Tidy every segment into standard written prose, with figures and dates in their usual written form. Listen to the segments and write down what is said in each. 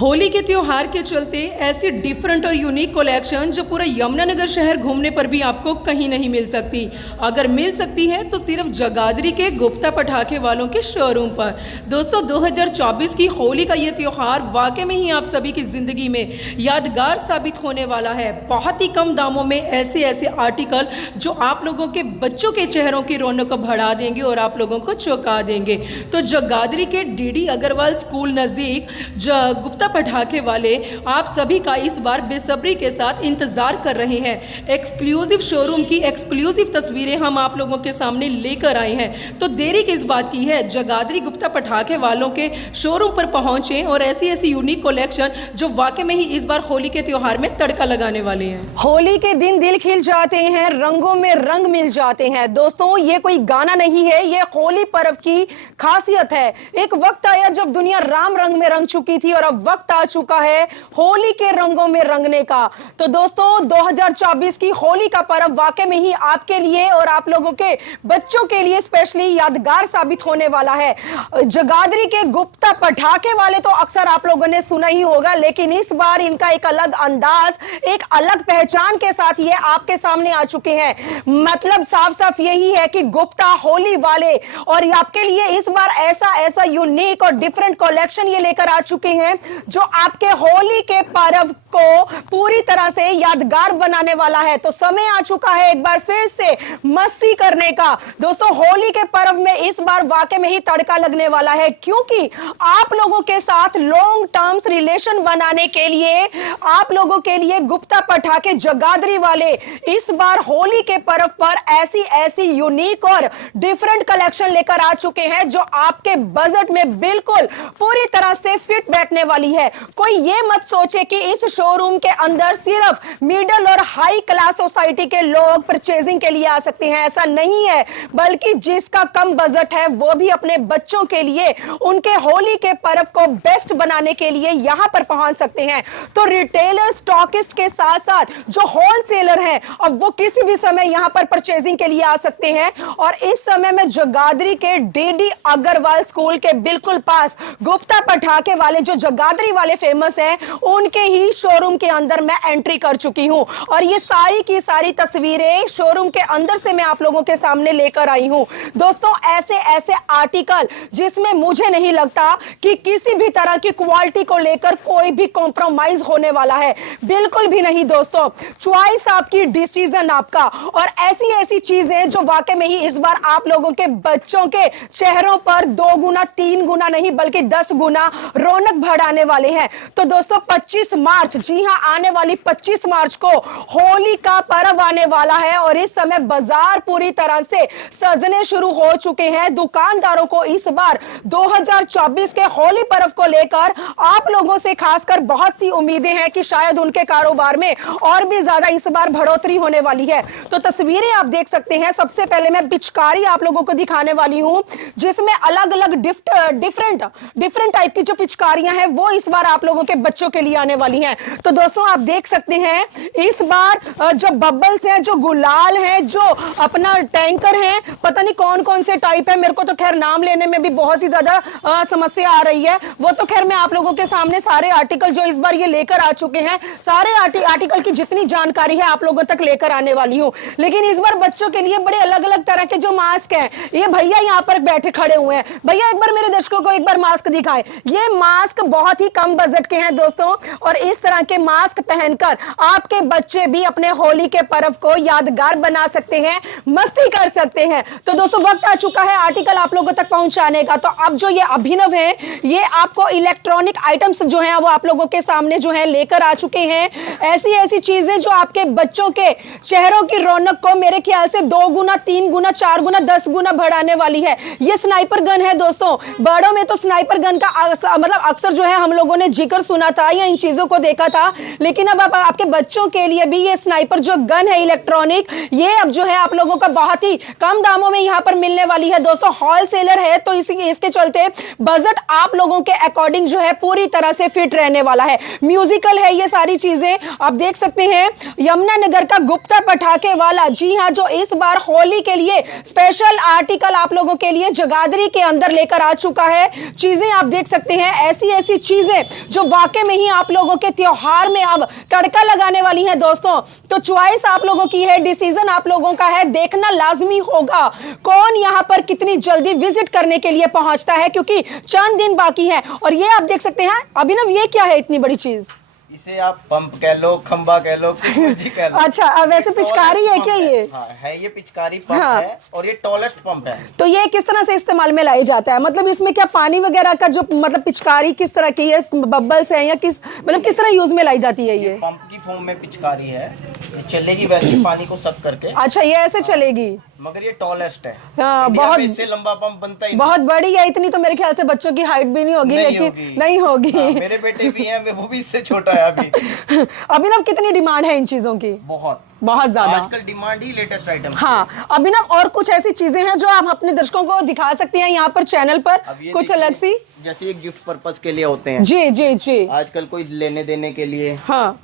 होली के त्योहार के चलते ऐसी डिफरेंट और यूनिक कलेक्शन जो पूरा यमुनानगर शहर घूमने पर भी आपको कहीं नहीं मिल सकती। अगर मिल सकती है तो सिर्फ जगाधरी के गुप्ता पटाखे वालों के शोरूम पर। दोस्तों 2024 की होली का ये त्योहार वाकई में ही आप सभी की ज़िंदगी में यादगार साबित होने वाला है। बहुत ही कम दामों में ऐसे ऐसे आर्टिकल जो आप लोगों के बच्चों के चेहरों की रौनक को बढ़ा देंगे और आप लोगों को चौंका देंगे। तो जगाधरी के डीडी अग्रवाल स्कूल नज़दीक गुप्ता पटाखे वाले आप सभी का इस बार बेसब्री के साथ इंतजार कर रहे हैं। एक्सक्लूसिव शोरूम की एक्सक्लूसिव तस्वीरें हम आप लोगों के सामने लेकर आए हैं। तो देरी किस बात की है, जगाधरी गुप्ता पटाखे वालों के शोरूम पर पहुंचे और ऐसी ऐसी यूनिक कलेक्शन जो वाकई में ही इस बार होली के त्योहार में तड़का लगाने वाले हैं। होली के दिन दिल खिल जाते हैं, रंगों में रंग मिल जाते हैं। दोस्तों ये कोई गाना नहीं है, ये होली पर्व की खासियत है। एक वक्त आया जब दुनिया राम रंग में रंग चुकी थी और अब वक्त आ चुका है होली के रंगों में रंगने का। तो दोस्तों 2024 की होली का पर्व वाकई में ही आपके लिए और आप लोगों के बच्चों के लिए स्पेशली यादगार साबित होने वाला है। जगाधरी के गुप्ता पटाखे वाले तो अक्सर आप लोगों ने सुना ही होगा, लेकिन इस बार इनका एक अलग अंदाज, एक अलग पहचान के साथ ये आपके सामने आ चुके हैं। मतलब साफ साफ यही है कि गुप्ता होली वाले और आपके लिए इस बार ऐसा यूनिक और डिफरेंट कलेक्शन ये लेकर आ चुके हैं जो आपके होली के पर्व को पूरी तरह से यादगार बनाने वाला है। तो समय आ चुका है एक बार फिर से मस्ती करने का। दोस्तों होली के पर्व में इस बार वाकई में ही तड़का लगने वाला है, क्योंकि आप लोगों के साथ लॉन्ग टर्म्स रिलेशन बनाने के लिए आप लोगों के लिए गुप्ता पटाखे जगाधरी वाले इस बार होली के पर्व पर ऐसी यूनिक और डिफरेंट कलेक्शन लेकर आ चुके हैं जो आपके बजट में बिल्कुल पूरी तरह से फिट बैठने वाली है। कोई ये मत सोचे कि इस शोरूम के अंदर सिर्फ मिडिल और हाई क्लास सोसाइटी के लोग परचेजिंग के लिए आ सकते हैं, ऐसा नहीं है। बल्कि जिसका कम बजट है वो भी अपने बच्चों के लिए उनके होली के पर्व को बेस्ट बनाने के लिए यहां पर पहुंच सकते हैं। तो रिटेलर स्टॉकिस्ट के साथ साथ जो होलसेलर हैं, अब वो किसी भी समय यहां पर परचेजिंग के लिए आ सकते हैं। और इस समय में जगाधरी के डीडी अग्रवाल स्कूल के बिल्कुल पास गुप्ता पटाखे वाले जो जगाधरी वाले फेमस हैं, उनके ही शोरूम के अंदर मैं एंट्री कर चुकी हूं। और ये सारी की सारी तस्वीरें शोरूम के अंदर से मैं आप लोगों के सामने लेकर आई हूं। दोस्तों ऐसे ऐसे आर्टिकल जिसमें मुझे नहीं लगता कि किसी भी तरह की क्वालिटी को लेकर कोई भी कॉम्प्रोमाइज होने वाला है, बिल्कुल भी नहीं। दोस्तों चॉइस आपकी, डिसीजन आपका। और ऐसी ऐसी चीजें जो वाकई में ही इस बार आप लोगों के बच्चों के चेहरों पर 2 गुना 3 गुना नहीं बल्कि 10 गुना रौनक बढ़ाने वाले हैं। तो दोस्तों 25 मार्च, जी हां आने वाली 25 मार्च को होली का पर्व आने वाला है और इस समय बाजार पूरी तरह से सजने शुरू हो चुके हैं। दुकानदारों को इस बार 2024 के होली पर्व को लेकर आप लोगों से खासकर बहुत सी उम्मीदें हैं कि शायद उनके कारोबार में और भी ज्यादा इस बार बढ़ोतरी होने वाली है। तो तस्वीरें आप देख सकते हैं। सबसे पहले मैं पिचकारी आप लोगों को दिखाने वाली हूं जिसमें अलग अलग डिफरेंट टाइप की जो पिचकारियां हैं वो इस बार आप लोगों के बच्चों के लिए आने वाली हैं। तो दोस्तों आप देख सकते हैं इस बार जो बबल्स हैं, जो गुलाल हैं, जो अपना टैंकर हैं, पता नहीं कौन कौन से टाइप है, मेरे को तो खैर नाम लेने में भी बहुत ही ज्यादा समस्या आ रही है। वो तो खैर मैं आप लोगों के सामने सारे आर्टिकल जो इस बार ये लेकर आ चुके हैं, सारे आर्टिकल की जितनी जानकारी है आप लोगों तक लेकर आने वाली हूं। लेकिन इस बार बच्चों के लिए बड़े अलग अलग तरह के जो मास्क हैं, ये भैया यहाँ पर बैठे खड़े हुए हैं, भैया एक बार मेरे दर्शकों को एक बार मास्क दिखाएं। ये मास्क बहुत ही कम बजट के हैं दोस्तों, और इस तरह के मास्क पहनकर आपके बच्चे भी अपने होली के पर्व को यादगार बना सकते हैं, मस्ती कर सकते हैं। तो दोस्तों वक्त आ चुका है आर्टिकल आप लोगों तक पहुंचाने का। तो अब जो ये अभिनव है, ये आपको इलेक्ट्रॉनिक आइटम्स जो हैं वो आप लोगों के सामने जो है लेकर आ चुके हैं। ऐसी चीजें जो आपके बच्चों के चेहरों की रौनक को मेरे ख्याल से 2 गुना 3 गुना 4 गुना 10 गुना बढ़ाने वाली है। ये स्नाइपर गन है दोस्तों। बड़ों में तो स्नाइपर गन का मतलब अक्सर जो है हम लोगों ने जिक्र सुना था या इन चीजों को देखा था, लेकिन अब आपके बच्चों के लिए भी ये स्नाइपर जो गन है इलेक्ट्रॉनिक, ये अब जो है आप लोगों का बहुत ही कम दामों में यहाँ पर मिलने वाली है। दोस्तों होलसेलर है तो इसके चलते बजट आप लोगों के अकॉर्डिंग जो है पूरी तरह से फिट रहने वाला है। म्यूजिकल है ये सारी चीजें, आप देख सकते हैं यमुनानगर का गुप्ता पटाखे वाला, जी हाँ, जो इस बार होली के लिए स्पेशल आर्टिकल आप लोगों के लिए जगाधरी के अंदर लेकर आ चुका है। चीजें आप देख सकते हैं, ऐसी ऐसी चीजें जो वाकई में ही आप लोगों के त्योहार में अब तड़का लगाने वाली हैं दोस्तों। तो चॉइस आप लोगों की है, डिसीजन आप लोगों का है, देखना लाजमी होगा कौन यहां पर कितनी जल्दी विजिट करने के लिए पहुंचता है, क्योंकि चंद दिन बाकी है। और ये आप देख सकते हैं अभिनव, ये क्या है इतनी बड़ी चीज? इसे आप पंप कह लो, खंबा कह लो, कुछ मर्जी कह लो। अच्छा, अब वैसे पिचकारी है क्या ये? हाँ, है ये पिचकारी पंप हाँ। है और ये टॉलेस्ट पंप है। तो ये किस तरह से इस्तेमाल में लाई जाता है? मतलब इसमें क्या पानी वगैरह का जो मतलब पिचकारी किस तरह की है, बबल्स है या किस मतलब किस तरह यूज में लाई जाती है ये? पंप की फॉर्म में पिचकारी है, ये चलेगी वैसे पानी को सक करके। अच्छा, ये ऐसे चलेगी, मगर ये टॉलेस्ट है। हाँ, इंडिया बहुत में इससे लंबा पंप बनता ही बहुत बड़ी है। इतनी तो मेरे ख्याल से बच्चों की हाइट भी नहीं होगी, लेकिन नहीं होगी। हाँ, मेरे बेटे भी हैं, वो भी इससे छोटा है अभी। अभिनव, कितनी डिमांड है इन चीजों की? बहुत बहुत ज्यादा। आजकल डिमांड ही लेटेस्ट आइटम। हाँ अभिनव, और कुछ ऐसी चीजें हैं जो आप अपने दर्शकों को दिखा सकते हैं यहाँ पर चैनल पर, कुछ अलग सी? जैसे ये गिफ्ट पर्पस के लिए होते हैं। जी जी जी। आजकल कोई लेने देने के लिए। हाँ,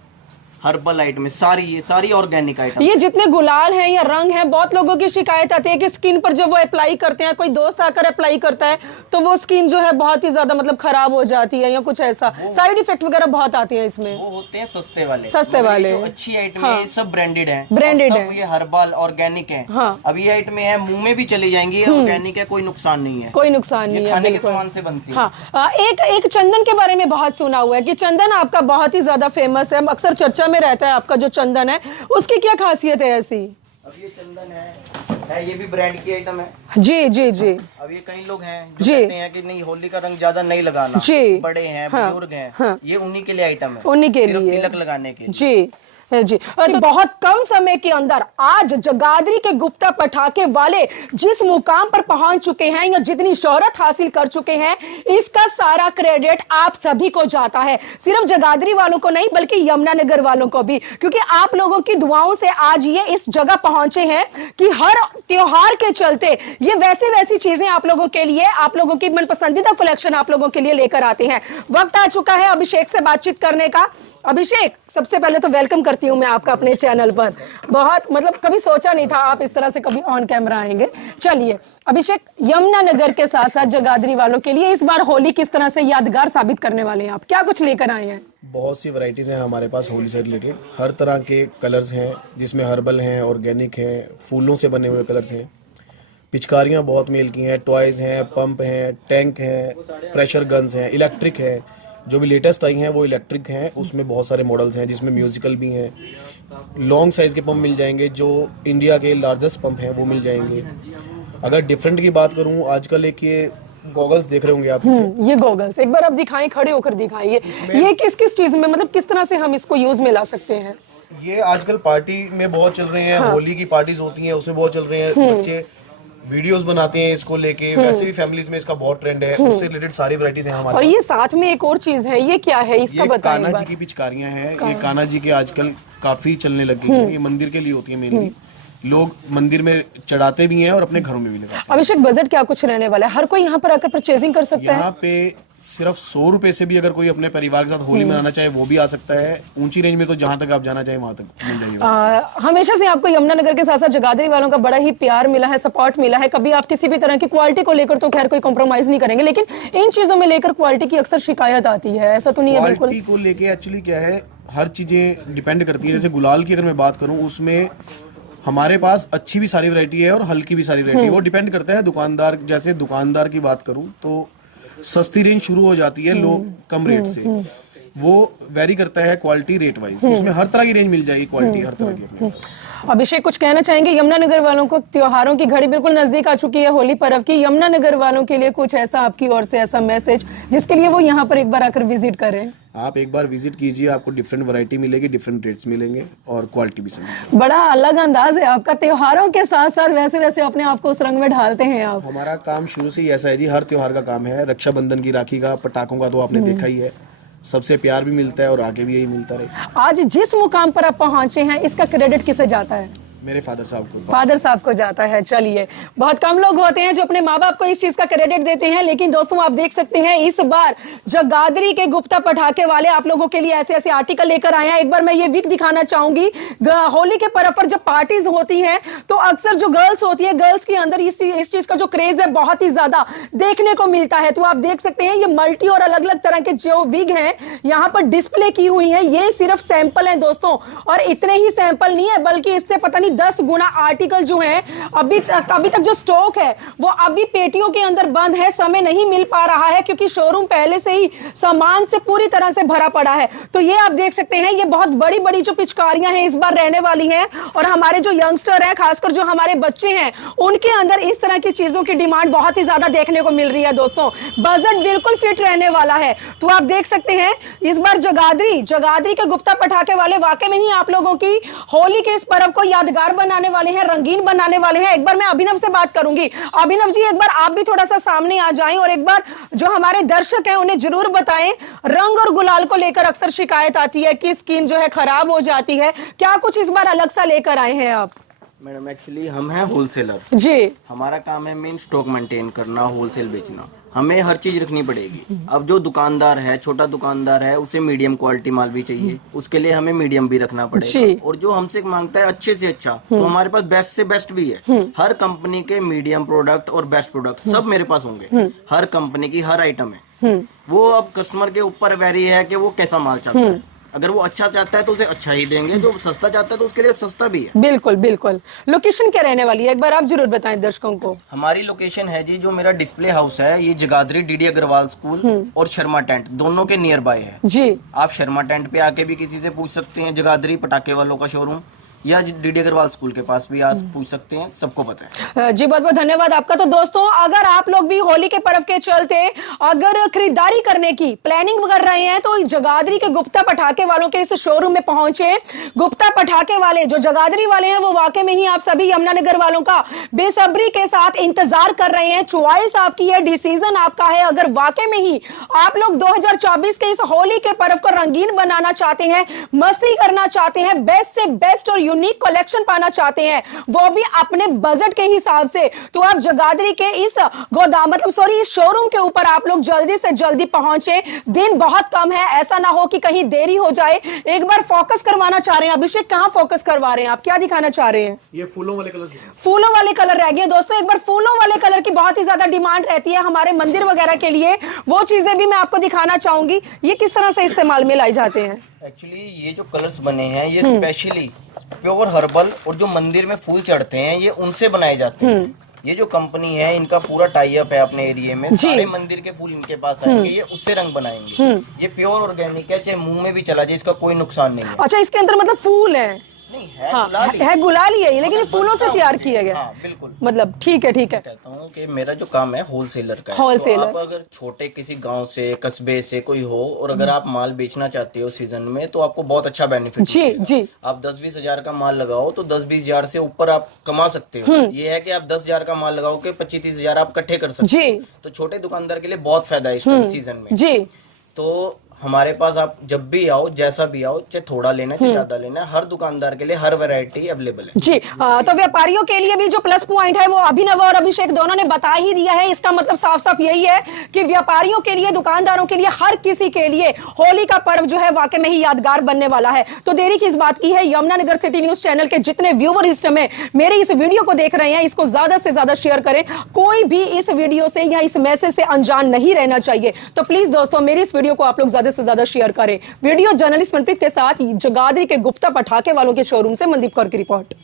हर्बल आइटम, ये सारी ऑर्गेनिक आइटम। ये जितने गुलाल हैं या रंग हैं, बहुत लोगों की शिकायत आती है कि स्किन पर जब वो अप्लाई करते हैं, कोई दोस्त आकर अप्लाई करता है तो वो स्किन जो है बहुत ही ज्यादा मतलब खराब हो जाती है या कुछ ऐसा साइड इफेक्ट वगैरह बहुत आते हैं इसमें। वो होते हैं सस्ते वाले। सस्ते वाले। जो अच्छी आइटम हाँ। है, ये सब ब्रांडेड है। ब्रांडेड सब है। ये हर्बल ऑर्गेनिक है। हाँ। अब ये आइटम है, मुंह में भी चली जाएंगी, ऑर्गेनिक है, कोई नुकसान नहीं है। कोई नुकसान नहीं ये है, खाने के बिल्कुल। सामान से बनती है। हाँ, एक चंदन के बारे में बहुत सुना हुआ है कि चंदन आपका बहुत ही ज्यादा फेमस है, अक्सर चर्चा में रहता है आपका जो चंदन है, उसकी क्या खासियत है ऐसी? अब ये चंदन है, ये भी ब्रांड की आइटम है। जी जी जी। अब ये कई लोग हैं जो जी। कहते हैं कि नहीं, होली का रंग ज्यादा नहीं लगाना। जी। बड़े हैं, हाँ। बुजुर्ग हैं, हाँ। ये उन्हीं के लिए आइटम है, उन्हीं के सिर्फ लिए। तिलक लगाने के लिए। जी जी। तो बहुत कम समय के अंदर आज जगाधरी के गुप्ता पटाखे वाले जिस मुकाम पर पहुंच चुके हैं या जितनी शोहरत हासिल कर चुके हैं, इसका सारा क्रेडिट आप सभी को जाता है। सिर्फ जगाधरी वालों को नहीं बल्कि यमुनानगर वालों को भी, क्योंकि आप लोगों की दुआओं से आज ये इस जगह पहुंचे हैं कि हर त्योहार के चलते ये वैसी चीजें आप लोगों के लिए, आप लोगों की मनपसंदीदा कलेक्शन आप लोगों के लिए लेकर आते हैं। वक्त आ चुका है अभिषेक से बातचीत करने का। अभिषेक, सबसे पहले तो वेलकम करती हूं मैं आपका अपने चैनल पर। बहुत मतलब कभी सोचा नहीं था आप इस तरह से कभी ऑन कैमरा आएंगे। चलिए अभिषेक, यमुनानगर के साथ साथ जगाधरी वालों के लिए इस बार होली किस तरह से यादगार साबित करने वाले हैं आप? क्या कुछ लेकर आए हैं? बहुत सी वैरायटीज़ हैं हमारे पास होली से रिलेटेड। हर तरह के कलर्स हैं, जिसमें हर्बल हैं, ऑर्गेनिक हैं, फूलों से बने हुए कलर्स हैं। पिचकारियाँ बहुत मेल की हैं, टॉयज़ हैं, पंप हैं, टैंक हैं, प्रेशर गन्स हैं, इलेक्ट्रिक है। जो भी लेटेस्ट आई हैं वो इलेक्ट्रिक हैं, उसमें बहुत सारे मॉडल्स हैं जिसमें म्यूजिकल भी हैं। लॉन्ग साइज़ के पंप मिल जाएंगे, जो इंडिया के लार्जेस्ट पंप हैं वो मिल जाएंगे। अगर डिफरेंट की बात करूँ, आजकल एक ये गॉगल्स देख रहे होंगे आप पीछे। ये गॉगल्स एक बार आप दिखाएं, खड़े होकर दिखाइए। ये किस किस चीज में, मतलब किस तरह से हम इसको यूज में ला सकते हैं? ये आजकल पार्टी में बहुत चल रहे हैं। हाँ। होली की पार्टीज होती हैं, उसमें बहुत चल रहे हैं। बच्चे वीडियोस बनाते हैं इसको लेके। वैसे भी फैमिलीज में इसका बहुत ट्रेंड है, उससे रिलेटेड सारी वैरायटीज हैं हमारे और पास। ये साथ में एक और चीज है, ये क्या है, इसका ये बताएं कान्हा एक जी बार। की पिचकारियां हैं। ये कान्हा जी के आजकल काफी चलने लग गई हैं। ये मंदिर के लिए होती है मेनली। लोग मंदिर में चढ़ाते भी हैं और अपने घरों में भी लगाते हैं। अभिषेक, बजट क्या कुछ रहने वाला है? हर कोई यहाँ पर आकर परचेजिंग कर सकता है? यहाँ पे सिर्फ 100 रुपए से भी अगर कोई अपने परिवार के साथ होली मनाना चाहे वो भी आ सकता है। ऊंची रेंज में तो जहाँ तक आप जाना चाहे वहाँ तक मिल जाएगी। हमेशा से आपको यमुनानगर के साथ साथ जगाधरी वालों का बड़ा ही प्यार मिला है, सपोर्ट मिला है। कभी आप किसी भी तरह की क्वालिटी को लेकर तो खैर कोई कॉम्प्रोमाइज नहीं करेंगे, लेकिन इन चीजों में लेकर क्वालिटी की अक्सर शिकायत आती है, ऐसा तो नहीं है? बिल्कुल। क्वालिटी को लेके एक्चुअली क्या है, हर चीजें डिपेंड करती है। जैसे गुलाल की अगर मैं बात करूँ, उसमें हमारे पास अच्छी भी सारी वैरायटी है और हल्की भी सारी वैरायटी है। वो डिपेंड करता है दुकानदार। जैसे दुकानदार की बात करूँ तो सस्ती रेंज शुरू हो जाती है लोग कम रेट से। वो वेरी करता है क्वालिटी रेट वाइज। उसमें हर तरह की रेंज मिल जाएगी, क्वालिटी हर तरह की अपने पास। अभिषेक, कुछ कहना चाहेंगे यमुनानगर वालों को? त्योहारों की घड़ी बिल्कुल नजदीक आ चुकी है, होली पर्व की। यमुनानगर वालों के लिए कुछ ऐसा आपकी ओर से ऐसा मैसेज जिसके लिए वो यहाँ पर एक बार आकर विजिट करें? आप एक बार विजिट कीजिए, आपको डिफरेंट वैरायटी मिलेगी, डिफरेंट रेट्स मिलेंगे और क्वालिटी भी समझेंगे। बड़ा अलग अंदाज है आपका, त्योहारों के साथ साथ वैसे अपने आप को उस रंग में ढालते हैं आप। हमारा काम शुरू से ही ऐसा है जी, हर त्योहार का काम है। रक्षाबंधन की, राखी का, पटाखों का तो आपने देखा ही है। सबसे प्यार भी मिलता है और आगे भी यही मिलता रहे। आज जिस मुकाम पर आप पहुंचे हैं, इसका क्रेडिट किसे जाता है? मेरे फादर साहब को। फादर साहब को जाता है। चलिए, बहुत कम लोग होते हैं जो अपने माँ बाप को इस चीज का क्रेडिट देते हैं, लेकिन दोस्तों आप देख सकते हैं इस बार जगाधरी के गुप्ता पटाखे वाले आप लोगों के लिए ऐसे ऐसे आर्टिकल लेकर आए हैं। एक बार मैं ये विक दिखाना चाहूंगी। होली के पर्व पर जब पार्टीज होती हैं तो अक्सर जो गर्ल्स होती है, गर्ल्स के अंदर इस चीज का जो क्रेज है बहुत ही ज्यादा देखने को मिलता है। तो आप देख सकते हैं ये मल्टी और अलग अलग तरह के जो विग हैं यहाँ पर डिस्प्ले की हुई है। ये सिर्फ सैंपल है दोस्तों, और इतने ही सैंपल नहीं है बल्कि इससे पता नहीं 10 गुना आर्टिकल जो है अभी तक जो स्टॉक है वो अभी पेटियों के अंदर बंद है। समय नहीं मिल पा रहा है क्योंकि शोरूम पहले से ही सामान से पूरी तरह से भरा पड़ा है। तो ये आप देख सकते हैं, ये बहुत बड़ी बड़ी जो पिचकारियां हैं इस बार रहने वाली हैं, और हमारे जो यंगस्टर हैं, खासकर जो हमारे बच्चे हैं, उनके अंदर इस तरह की चीजों की डिमांड बहुत ही ज्यादा देखने को मिल रही है। दोस्तों बजट बिल्कुल फिट रहने वाला है। तो आप देख सकते हैं इस बार जगाधरी के गुप्ता पटाखे वाले वाकई में ही आप लोगों की होली के इस पर्व को यादगार बनाने वाले हैं, रंगीन बनाने वाले हैं। एक बार मैं अभिनव से बात करूंगी। अभिनव जी, एक बार आप भी थोड़ा सा सामने आ जाएं और एक बार जो हमारे दर्शक हैं उन्हें जरूर बताएं, रंग और गुलाल को लेकर अक्सर शिकायत आती है कि स्किन जो है खराब हो जाती है, क्या कुछ इस बार अलग सा लेकर आए हैं आप? मैडम एक्चुअली हम हैं होलसेलर जी। हमारा काम है मेन स्टॉक मेंटेन करना, होलसेल बेचना। हमें हर चीज रखनी पड़ेगी। अब जो दुकानदार है, छोटा दुकानदार है, उसे मीडियम क्वालिटी माल भी चाहिए, उसके लिए हमें मीडियम भी रखना पड़ेगा। और जो हमसे मांगता है अच्छे से अच्छा, तो हमारे पास बेस्ट से बेस्ट भी है। हर कंपनी के मीडियम प्रोडक्ट और बेस्ट प्रोडक्ट सब मेरे पास होंगे। हर कंपनी की हर आइटम है। वो अब कस्टमर के ऊपर वेरी है कि वो कैसा माल चाहता है। अगर वो अच्छा चाहता है तो उसे अच्छा ही देंगे, जो सस्ता चाहता है तो उसके लिए सस्ता भी है। बिल्कुल बिल्कुल। लोकेशन क्या रहने वाली है, एक बार आप जरूर बताएं दर्शकों को। हमारी लोकेशन है जी, जो मेरा डिस्प्ले हाउस है, ये जगाधरी डीडी अग्रवाल स्कूल और शर्मा टेंट दोनों के नियर बाय है जी। आप शर्मा टेंट पे आके भी किसी से पूछ सकते हैं, जगाधरी पटाखे वालों का शोरूम, या डीडी अग्रवाल स्कूल के पास भी आज पूछ सकते हैं, सबको पता है। जी बहुत बहुत धन्यवाद आपका। तो दोस्तों अगर आप लोग भी होली के पर्व के चलते अगर खरीदारी करने की प्लानिंग कर रहे हैं तो जगाधरी के गुप्ता पटाखे वालों के इस शोरूम में पहुंचे। गुप्ता पटाखे वाले जो जगाधरी वाले हैं वो वाकई में ही आप सभी यमुनानगर वालों का बेसब्री के साथ इंतजार कर रहे हैं। चॉइस आपकी है, डिसीजन आपका है। अगर वाकई में ही आप लोग 2024 के इस होली के पर्व को रंगीन बनाना चाहते हैं, मस्ती करना चाहते हैं, बेस्ट से बेस्ट और यूनिक कलेक्शन पाना चाहते हैं, वो भी अपने बजट के हिसाब से, तो आप जगाधरी के इस गोदाम इस शोरूम के ऊपर आप लोग जल्दी से जल्दी पहुंचे। दिन बहुत कम है, ऐसा ना हो कि कहीं देरी हो जाए। एक बार फोकस करवाना चाह रहे हैं अभिषेक, कहां फोकस करवा रहे हैं आप, क्या दिखाना चाह रहे हैं? ये फूलों वाले कलर, फूलों वाले कलर रह गए दोस्तों। एक बार फूलों वाले कलर की बहुत ही ज्यादा डिमांड रहती है हमारे मंदिर वगैरह के लिए, वो चीजें भी मैं आपको दिखाना चाहूंगी। ये किस तरह से इस्तेमाल में लाई जाते हैं? एक्चुअली ये जो कलर्स बने हैं ये स्पेशली प्योर हर्बल, और जो मंदिर में फूल चढ़ते हैं ये उनसे बनाए जाते हैं। ये जो कंपनी है इनका पूरा टाई अप है अपने एरिया में, सारे मंदिर के फूल इनके पास आएंगे, ये उससे रंग बनाएंगे। ये प्योर ऑर्गेनिक है, चाहे मुंह में भी चला जाए इसका कोई नुकसान नहीं है। अच्छा, इसके अंदर मतलब फूल है? नहीं है, हाँ, गुलाल है गुलाल ही है, लेकिन फूलों से तैयार किया गया। हाँ, बिल्कुल। मतलब ठीक है ठीक है। कहता हूँ कि मेरा जो काम है होलसेलर का है। होलसेलर। तो आप अगर छोटे किसी गांव से, कस्बे से कोई हो और अगर आप माल बेचना चाहते हो सीजन में, तो आपको बहुत अच्छा बेनिफिट जी जी। आप 10-20 हजार का माल लगाओ तो 10-20 हजार से ऊपर आप कमा सकते हो। ये है कि आप 10 हजार का माल लगाओ के 25-30 हजार आप इकट्ठे कर सकते हो। तो छोटे दुकानदार के लिए बहुत फायदा है इस सीजन में जी। तो हमारे पास आप जब भी आओ, जैसा भी आओ, चाहे थोड़ा लेना चाहे ज्यादा लेना, हर दुकानदार के लिए हर वैरायटी अवेलेबल है जी। तो व्यापारियों के लिए भी जो प्लस पॉइंट है वो अभिनव और अभिषेक दोनों ने बता ही दिया है। इसका मतलब साफ साफ यही है कि व्यापारियों के लिए, दुकानदारों के लिए, हर किसी के लिए होली का पर्व जो है वाकई में ही यादगार बनने वाला है। तो देरी किस बात की है, यमुनानगर सिटी न्यूज चैनल के जितने व्यूवर इस समय मेरे इस वीडियो को देख रहे हैं, इसको ज्यादा से ज्यादा शेयर करें। कोई भी इस वीडियो से या इस मैसेज से अनजान नहीं रहना चाहिए। तो प्लीज दोस्तों मेरी इस वीडियो को आप लोग ज्यादा से ज्यादा शेयर करें। वीडियो जर्नलिस्ट मनप्रीत के साथ जगाधरी के गुप्ता पटाखे वालों के शोरूम से मनदीप कौर की रिपोर्ट।